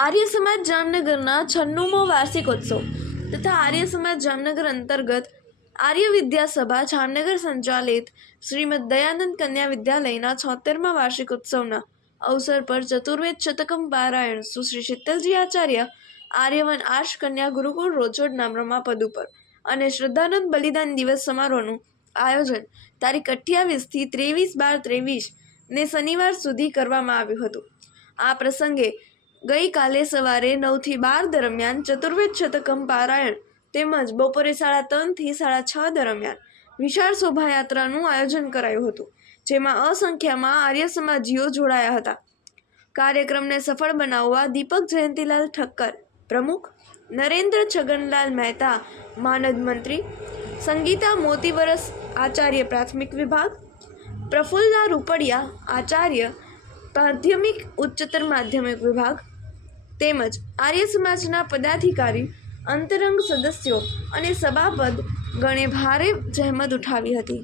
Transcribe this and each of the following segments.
આર્ય સમાજ જામનગરના 96મો વાર્ષિકોત્સવ તથા આર્ય સમાજ જામનગર અંતર્ગત આર્ય વિદ્યાસભા જામનગર સંચાલિત શ્રીમદ દયાનંદ કન્યા વિદ્યાલયના 76મા વાર્ષિકોત્સવના અવસર પર ચતુર્વેદ શતકમ પારાયણ સુશ્રી શીતલજી આચાર્ય આર્યવન આર્ષ કન્યા ગુરુકુળ રોજોડના બ્રહ્માપદ ઉપર અને શ્રદ્ધાનંદ બલિદાન દિવસ સમારોહનું આયોજન તારીખ 28 થી 23/12/23 ને શનિવાર સુધી કરવામાં આવ્યું હતું। આ પ્રસંગે ગઈકાલે સવારે 9 થી 12 દરમિયાન ચતુર્વેદ શતકમ પારાયણ તેમજ બપોરે 3:30 થી 6:30 દરમિયાન વિશાળ શોભાયાત્રાનું આયોજન કરાયું હતું, જેમાં અસંખ્યમાં આર્ય સમાજીઓ જોડાયા હતા। કાર્યક્રમને સફળ બનાવવા દીપક જયંતિલાલ ઠક્કર પ્રમુખ, નરેન્દ્ર છગનલાલ મહેતા માનદ મંત્રી, સંગીતા મોતીવરસ આચાર્ય પ્રાથમિક વિભાગ, પ્રફુલ્લા રૂપડિયા આચાર્ય માધ્યમિક ઉચ્ચતર માધ્યમિક વિભાગ તેમજ આર્ય સમાજના પદાધિકારી, અંતરંગ સદસ્યો અને સભાપદ ગણે ભારે જહેમત ઉઠાવી હતી।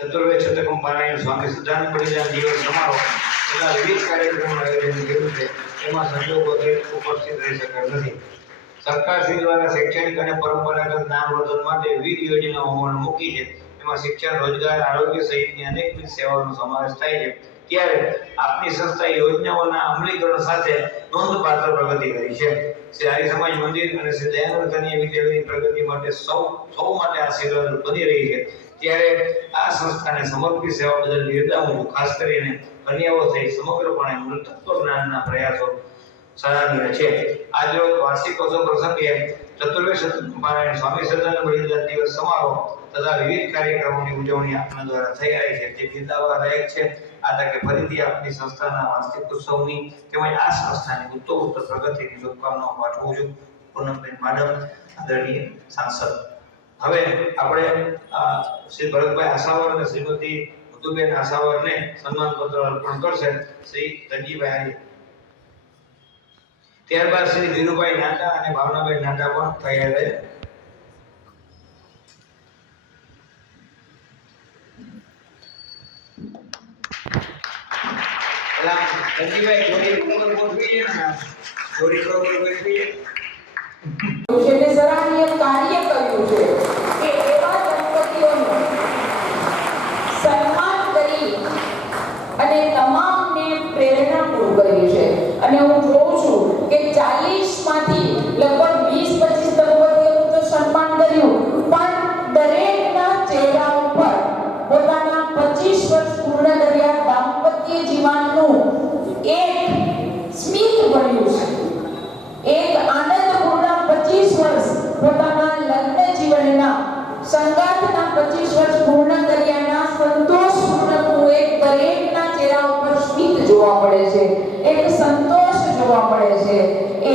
ચતુર્વેદ શતકમ પારાયણ સ્વામી સિદ્ધાંત બલિદાન દિવસ સમારોહ તથા વિવિધ કાર્યક્રમોનું આયોજન કર્યું છે, એમાં સંજોગોથી ઉપસ્થિત રહી શકાય નથી। સરકારશ્રી દ્વારા શૈક્ષણિક અને પરંપરાગત જ્ઞાનવર્ધન માટે વિવિધ યોજનાઓ અમલમાં મૂકી છે, એમાં શિક્ષણ, રોજગાર, આરોગ્ય સહિતની અનેકવિધ સેવાઓનો સમાવેશ થાય છે। ત્યારે આપની સંસ્થાએ યોજનાઓના અમલીકરણ સાથે નોંધપાત્ર પ્રગતિ કરી છે। શ્રી આર્ય સમાજ મંદિર અને શ્રી દયાનંદ કન્યા વિદ્યાલયની પ્રગતિ માટે સૌ માટે આશીર્વાદ બની રહી છે। ત્યારે આ સંસ્થાને સમર્પિત સેવા બદલ બિરદાવું છું। ખાસ કરીને કન્યાઓ સહિત સમગ્રપણે મૃતત્વ જ્ઞાનના પ્રયાસો સરાહનીય છે। આજરોજ વાર્ષિકોત્સવ પ્રસંગે ચતુર્વેદ શતકમ પારાયણ સ્વામી સદાનંદ બલિદાન દિવસ સમારોહ તથા વિવિધ કાર્યક્રમોની ઉજવણી આપના દ્વારા થઈ રહી છે, જે બિરદાવવા લાયક છે। આ તકે ફરીથી આપની સંસ્થાના વાર્ષિક ઉત્સવની તેમજ આ સંસ્થાની ઉત્તરોત્તર પ્રગતિની શુભકામનાઓ પાઠવું છું। પૂનમબેન માડમ, આદરણીય સાંસદ। હવે આપણે શ્રી ભરતભાઈ આસાવર અને શ્રીમતી મધુબેન આસાવરને સન્માનપત્ર અર્પણ કરશે શ્રી ધનજીભાઈ આર્ય। ત્યારબાદ શ્રી ધીરુભાઈ નાંદા અને ભાવનાબેન નાંદા પણ તૈયાર રહે। ધનજીભાઈ જોડી ખબર ગોઠવીએ ને, જોડી ખબર ગોઠવીએ જેને સરાહનીય કાર્ય કર્યું છે કે એવા દંપતીઓનું સન્માન કરી અને તમામને પ્રેરણા પૂરું કર્યું છે। અને હું જોઉં છું કે 40 માંથી લગભગ 20-25 દંપતીઓનું તો સન્માન કર્યું, પણ દરેકના ચહેરા ઉપર પોતાના 25 વર્ષ પૂર્ણ કર્યા દાંપત્ય જીવનનું એક સ્મિત બન્યું છે, એક આનંદપૂર્ણ 25 વર્ષ પોતાના લગ્ન જીવનના સંગાથના 25 વર્ષ પૂર્ણ કર્યાના સંતોષપૂર્ણનું એક દરેકના ચહેરા ઉપર સ્મિત જોવા મળે છે, એક સંતોષ જોવા મળે છે। એ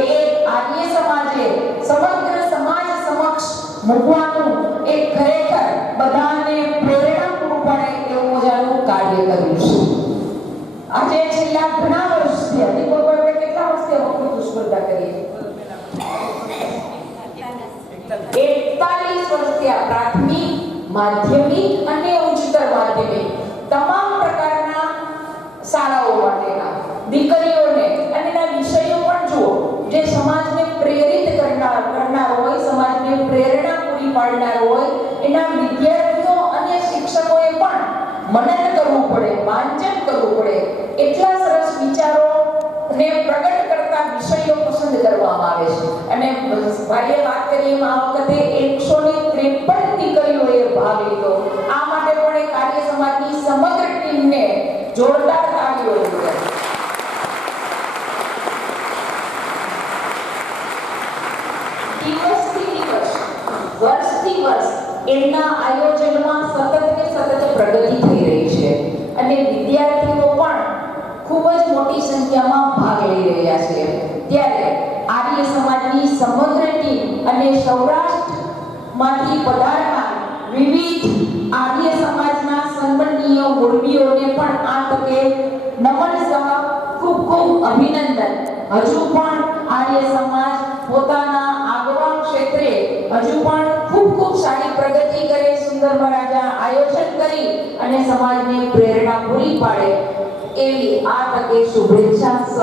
આર્ય સમાજે સમગ્ર સમાજ સમક્ષ મૂકવાનું એક ખરેખર બધાને પ્રેરણા પૂરું પડે એવું મજાનું કાર્ય કર્યું છે। આજે છેલ્લા ઘણા વર્ષથી આપણે કેટલા વર્ષથી વખત સ્પર્ધા કરીએ 41 વર્ષથી આ પ્રાથમિક, માધ્યમિક અને ઉચ્ચતર માધ્યમિક તમામ પ્રકારના શાળાઓ માટેના દીકરીઓને અને એના વિષયો પણ જુઓ જે સમાજને પ્રેરિત કરનાર હોય, સમાજને પ્રેરણા પૂરી પાડનાર હોય, એના વિદ્યાર્થીઓ અને શિક્ષકોએ પણ મનન કરવું પડે, વાંચન કરવું પડે, એટલા સરસ વિચારોને પ્રગટ કરતા વિષયો પસંદ કરવામાં આવે છે। અને ભાઈએ વાત કરી એમ આ વખતે 153 દીકરીઓએ ભાગ લીધો। આ માટે પણ એક આર્ય સમાજની સમગ્ર ટીમને જોરદાર તાળીઓ આપવી। દિવસથી દિવસ, વર્ષથી વર્ષ એમના આયોજનમાં સતત પ્રગતિ થઈ રહી છે અને વિદ્યાર્થીઓ પણ ખૂબ જ મોટી સંખ્યામાં ભાગ લઈ રહ્યા છે। ત્યારે આર્ય સમાજની સમગ્ર ટીમ અને સૌરાષ્ટ્રમાંથી પધારનાર વિવિધ આર્ય સમાજના સન્માનીય મૂર્તિઓને પણ આ તકે નમન સહ ખૂબ ખૂબ અભિનંદન। હજુ પણ આર્ય સમાજ પોતાના આગવા ક્ષેત્રે હજુ પણ ખૂબ સારી પ્રગતિ કરે, સુંદર મજાના આયોજન કરી અને સમાજને પ્રેરણા પૂરી પાડે એવી આ તકે શુભેચ્છા સહ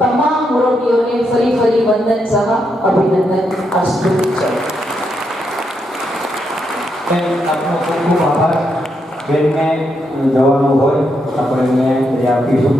તમામ મુરબ્બીઓને ફરી વંદન સહ અભિનંદન અસ્તુ છે. આપનો ખૂબ ખૂબ આભાર. જેમને જવાનું હોય આપણે અહીંયા આપીશું.